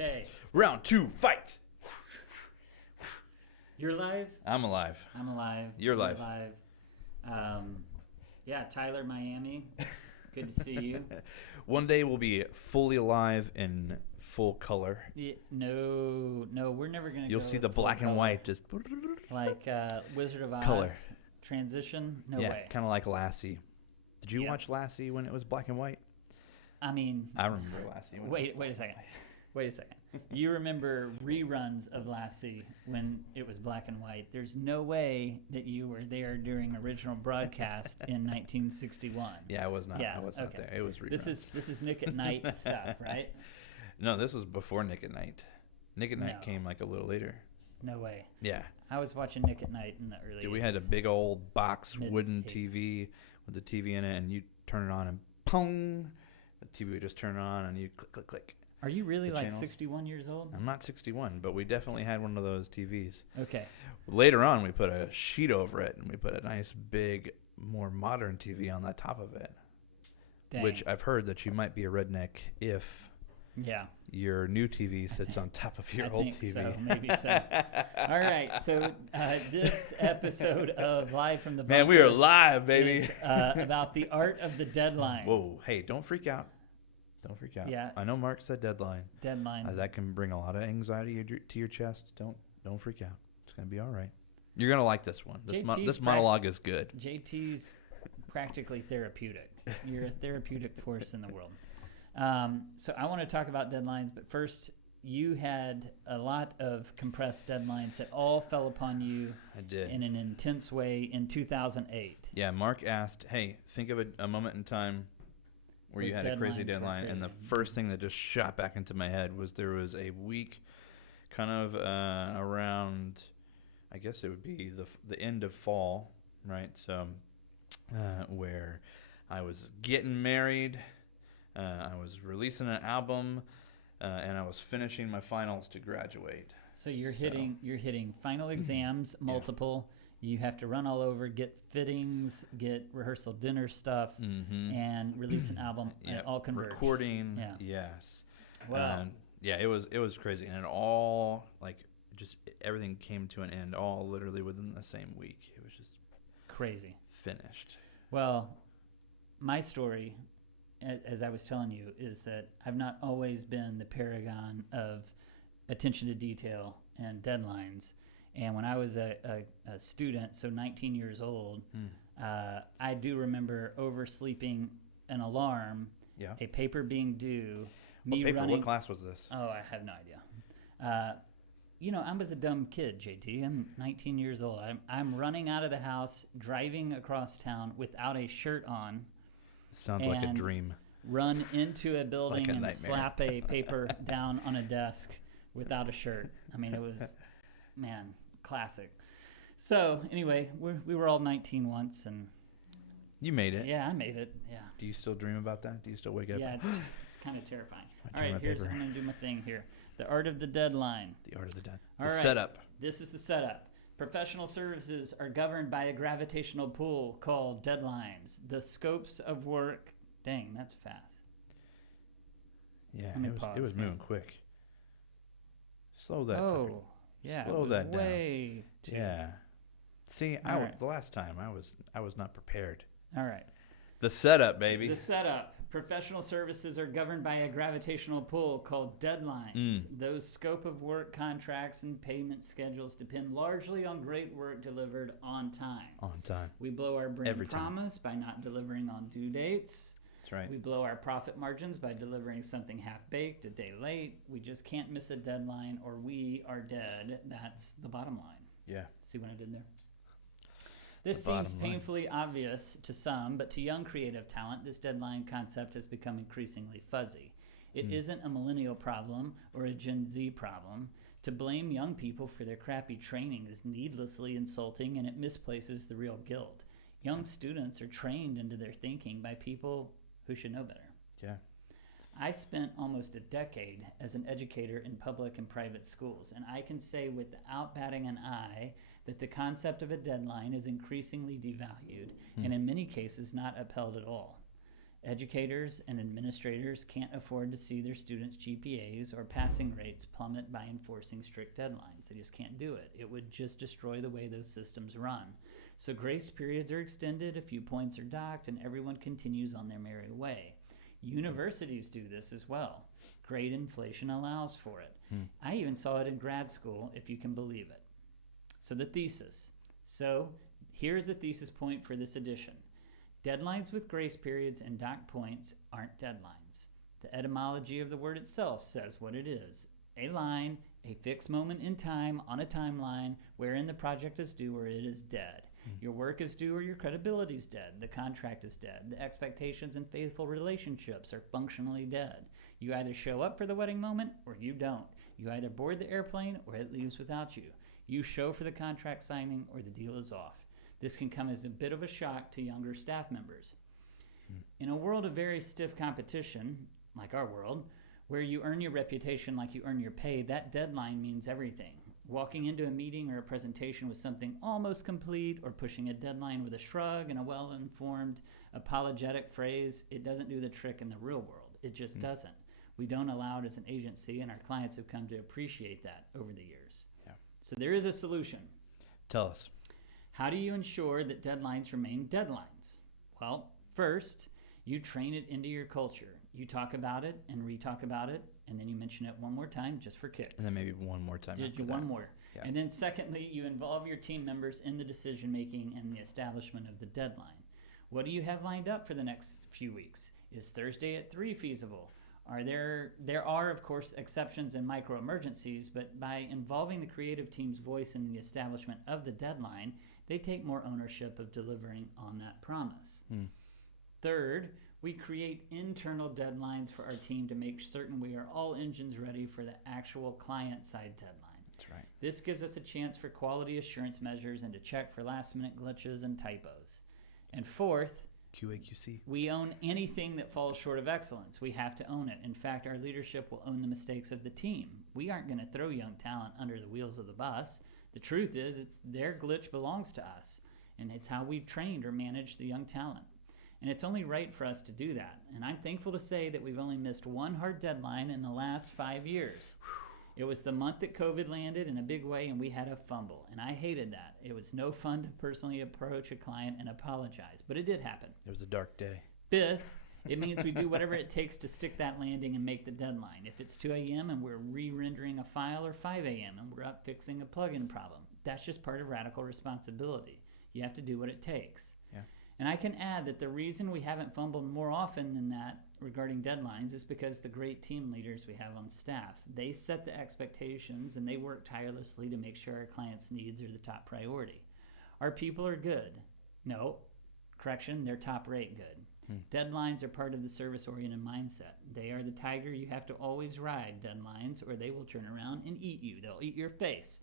Okay. Round 2, fight! You're live? I'm alive. I'm alive. You're live. Yeah, Tyler, Miami. Good to see you. One day we'll be fully alive in full color. Yeah, no, we're never going to You'll see the black and white just... Like Wizard of Oz. Color. Transition? No yeah, way. kind of like Lassie. Did you Yeah. watch Lassie when it was black and white? I mean... I remember Lassie. Wait a second. You remember reruns of Lassie when it was black and white. There's no way that you were there during original broadcast in 1961. Yeah, I was not. Yeah, I was not there. It was reruns. This is Nick at Night stuff, right? No, this was before Nick at Night. Nick at Night came like a little later. No way. Yeah. I was watching Nick at Night in the early 80s. We had a big old box wooden TV with the TV in it, and you turn it on and pong, the TV would just turn on and you click, click, click. Are you really like channels. 61 years old? I'm not 61, but we definitely had one of those TVs. Okay. Later on, we put a sheet over it, and we put a nice, big, more modern TV on the top of it. Dang. Which I've heard that you might be a redneck if your new TV sits on top of your old TV. So, maybe so. All right, so this episode of Live from the Bunker, Man, we are live, baby. is about the art of the deadline. Whoa, hey, don't freak out. Don't freak out. Yeah. I know Mark said deadline. Deadline. That can bring a lot of anxiety to your chest. Don't freak out. It's going to be all right. You're going to like this one. This monologue is good. JT's practically therapeutic. You're a therapeutic force in the world. So I want to talk about deadlines, but first, you had a lot of compressed deadlines that all fell upon you I did. in an intense way in 2008. Yeah, Mark asked, hey, think of a moment in time where you had a crazy deadline, and the first thing that just shot back into my head was there was a week kind of around, I guess it would be the end of fall, right? So where I was getting married, I was releasing an album, and I was finishing my finals to graduate. So you're hitting final exams, multiple. Yeah. You have to run all over, get fittings, get rehearsal dinner stuff, and release an album, and it all converged. Recording, yes. Wow. It was crazy, and it all everything came to an end, all literally within the same week. It was just crazy. Finished. Well, my story, as I was telling you, is that I've not always been the paragon of attention to detail and deadlines. And when I was a student, so 19 years old, I do remember oversleeping an alarm, a paper being due, me running. What class was this? Oh, I have no idea. I was a dumb kid, JT. I'm 19 years old. I'm running out of the house, driving across town without a shirt on. Sounds like a dream. Run into a building like a and nightmare. Slap a paper down on a desk without a shirt. I mean, it was... Man, classic. So anyway, we were all 19 once, and you made it. Yeah, I made it. Yeah. Do you still dream about that? Do you still wake up? Yeah, it's kind of terrifying. All right, I'm going to do my thing here. The art of the deadline. The art of the deadline. All right. Setup. This is the setup. Professional services are governed by a gravitational pull called deadlines. The scopes of work. Dang, that's fast. Yeah, it was moving quick. Slow that. Oh. Yeah, slow that down. Way too. Yeah. See, the last time I was not prepared. All right. The setup, baby. The setup. Professional services are governed by a gravitational pull called deadlines. Those scope of work contracts and payment schedules depend largely on great work delivered on time. On time. We blow our brand promise by not delivering on due dates. That's right. We blow our profit margins by delivering something half-baked, a day late. We just can't miss a deadline or we are dead. That's the bottom line. Yeah. See what I did there? This seems painfully obvious to some, but to young creative talent, this deadline concept has become increasingly fuzzy. It isn't a millennial problem or a Gen Z problem. To blame young people for their crappy training is needlessly insulting, and it misplaces the real guilt. Young students are trained into their thinking by people who should know better. Yeah. I spent almost a decade as an educator in public and private schools, and I can say without batting an eye that the concept of a deadline is increasingly devalued and in many cases not upheld at all. Educators and administrators can't afford to see their students' GPAs or passing rates plummet by enforcing strict deadlines. They just can't do it. It would just destroy the way those systems run. So grace periods are extended, a few points are docked, and everyone continues on their merry way. Universities do this as well. Grade inflation allows for it. I even saw it in grad school, if you can believe it. So the thesis. So here's the thesis point for this edition. Deadlines with grace periods and docked points aren't deadlines. The etymology of the word itself says what it is. A line, a fixed moment in time on a timeline wherein the project is due or it is dead. Your work is due or your credibility is dead. The contract is dead. The expectations and faithful relationships are functionally dead. You either show up for the wedding moment or you don't. You either board the airplane or it leaves without you. You show for the contract signing or the deal is off. This can come as a bit of a shock to younger staff members. In a world of very stiff competition, like our world, where you earn your reputation like you earn your pay, that deadline means everything. Walking into a meeting or a presentation with something almost complete or pushing a deadline with a shrug and a well-informed, apologetic phrase, it doesn't do the trick in the real world. It just doesn't. We don't allow it as an agency, and our clients have come to appreciate that over the years. Yeah. So there is a solution. Tell us. How do you ensure that deadlines remain deadlines? Well, first, you train it into your culture. You talk about it and re-talk about it, and then you mention it one more time just for kicks. And then maybe one more time. One more. Yeah. And then secondly, you involve your team members in the decision-making and the establishment of the deadline. What do you have lined up for the next few weeks? Is Thursday at 3 feasible? There are, of course, exceptions and micro-emergencies, but by involving the creative team's voice in the establishment of the deadline, they take more ownership of delivering on that promise. Third, we create internal deadlines for our team to make certain we are all engines ready for the actual client-side deadline. That's right. This gives us a chance for quality assurance measures and to check for last-minute glitches and typos. And fourth, QAQC. We own anything that falls short of excellence. We have to own it. In fact, our leadership will own the mistakes of the team. We aren't going to throw young talent under the wheels of the bus. The truth is, it's their glitch belongs to us, and it's how we've trained or managed the young talent. And it's only right for us to do that. And I'm thankful to say that we've only missed one hard deadline in the last 5 years. It was the month that COVID landed in a big way, and we had a fumble. And I hated that. It was no fun to personally approach a client and apologize, but it did happen. It was a dark day. Fifth, it means we do whatever it takes to stick that landing and make the deadline. If it's 2 a.m. and we're re-rendering a file, or 5 a.m. and we're up fixing a plugin problem, that's just part of radical responsibility. You have to do what it takes. Yeah. And I can add that the reason we haven't fumbled more often than that regarding deadlines is because the great team leaders we have on staff, they set the expectations and they work tirelessly to make sure our clients' needs are the top priority. Our people are good. No, correction, they're top rate good. Deadlines are part of the service-oriented mindset. They are the tiger you have to always ride, deadlines, or they will turn around and eat you. They'll eat your face.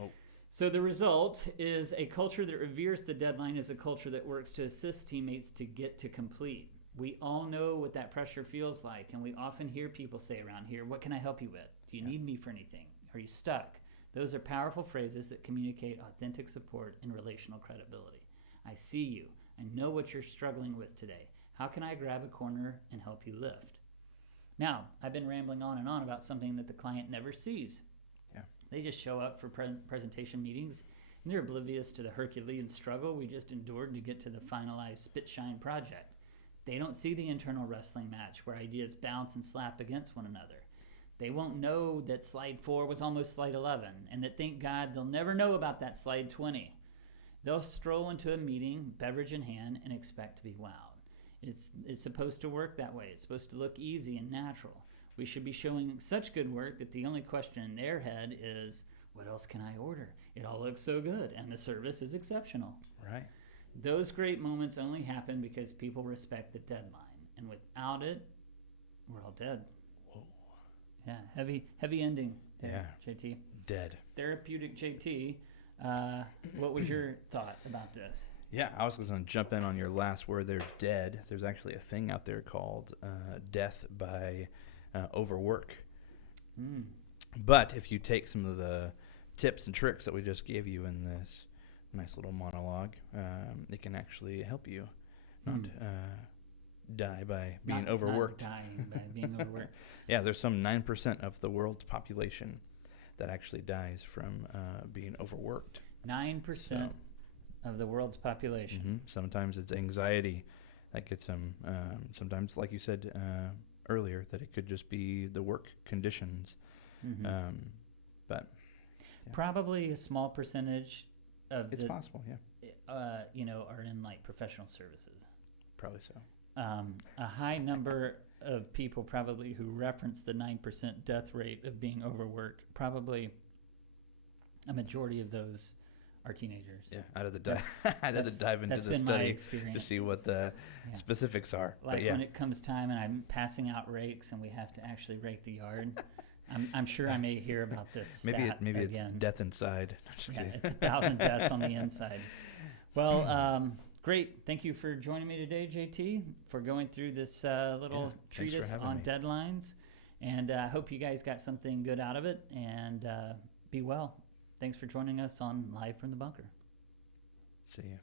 Oh. So the result is a culture that reveres the deadline is a culture that works to assist teammates to get to complete. We all know what that pressure feels like, and we often hear people say around here, what can I help you with? Do you need me for anything? Are you stuck? Those are powerful phrases that communicate authentic support and relational credibility. I see you. I know what you're struggling with today. How can I grab a corner and help you lift? Now, I've been rambling on and on about something that the client never sees. Yeah. They just show up for presentation meetings, and they're oblivious to the Herculean struggle we just endured to get to the finalized spit-shine project. They don't see the internal wrestling match where ideas bounce and slap against one another. They won't know that slide 4 was almost slide 11, and that, thank God, they'll never know about that slide 20. They'll stroll into a meeting, beverage in hand, and expect to be wowed. It's supposed to work that way. It's supposed to look easy and natural. We should be showing such good work that the only question in their head is, what else can I order? It all looks so good, and the service is exceptional. Right. Those great moments only happen because people respect the deadline, and without it, we're all dead. Whoa. Yeah, heavy ending there, yeah. JT. Dead. Therapeutic JT. What was your thought about this? Yeah, I was going to jump in on your last word there, dead. There's actually a thing out there called death by overwork. But if you take some of the tips and tricks that we just gave you in this nice little monologue, it can actually help you not die by being Not overworked. dying by being overworked. Yeah, there's some 9% of the world's population that actually dies from being overworked. 9% of the world's population. Mm-hmm. Sometimes it's anxiety that gets them. Sometimes, like you said earlier, that it could just be the work conditions. Mm-hmm. But yeah. Probably a small percentage of it's possible, yeah. Are in like professional services. Probably so. A high number of people probably who reference the 9% death rate of being overworked. Probably a majority of those are teenagers. Yeah, I had to dive into the study to see what the specifics are. Like when it comes time and I'm passing out rakes and we have to actually rake the yard, I'm sure I may hear about this. Maybe again. it's death inside. It's 1,000 deaths on the inside. Well, great. Thank you for joining me today, JT, for going through this little treatise on deadlines. And I hope you guys got something good out of it. And be well. Thanks for joining us on Live from the Bunker. See you.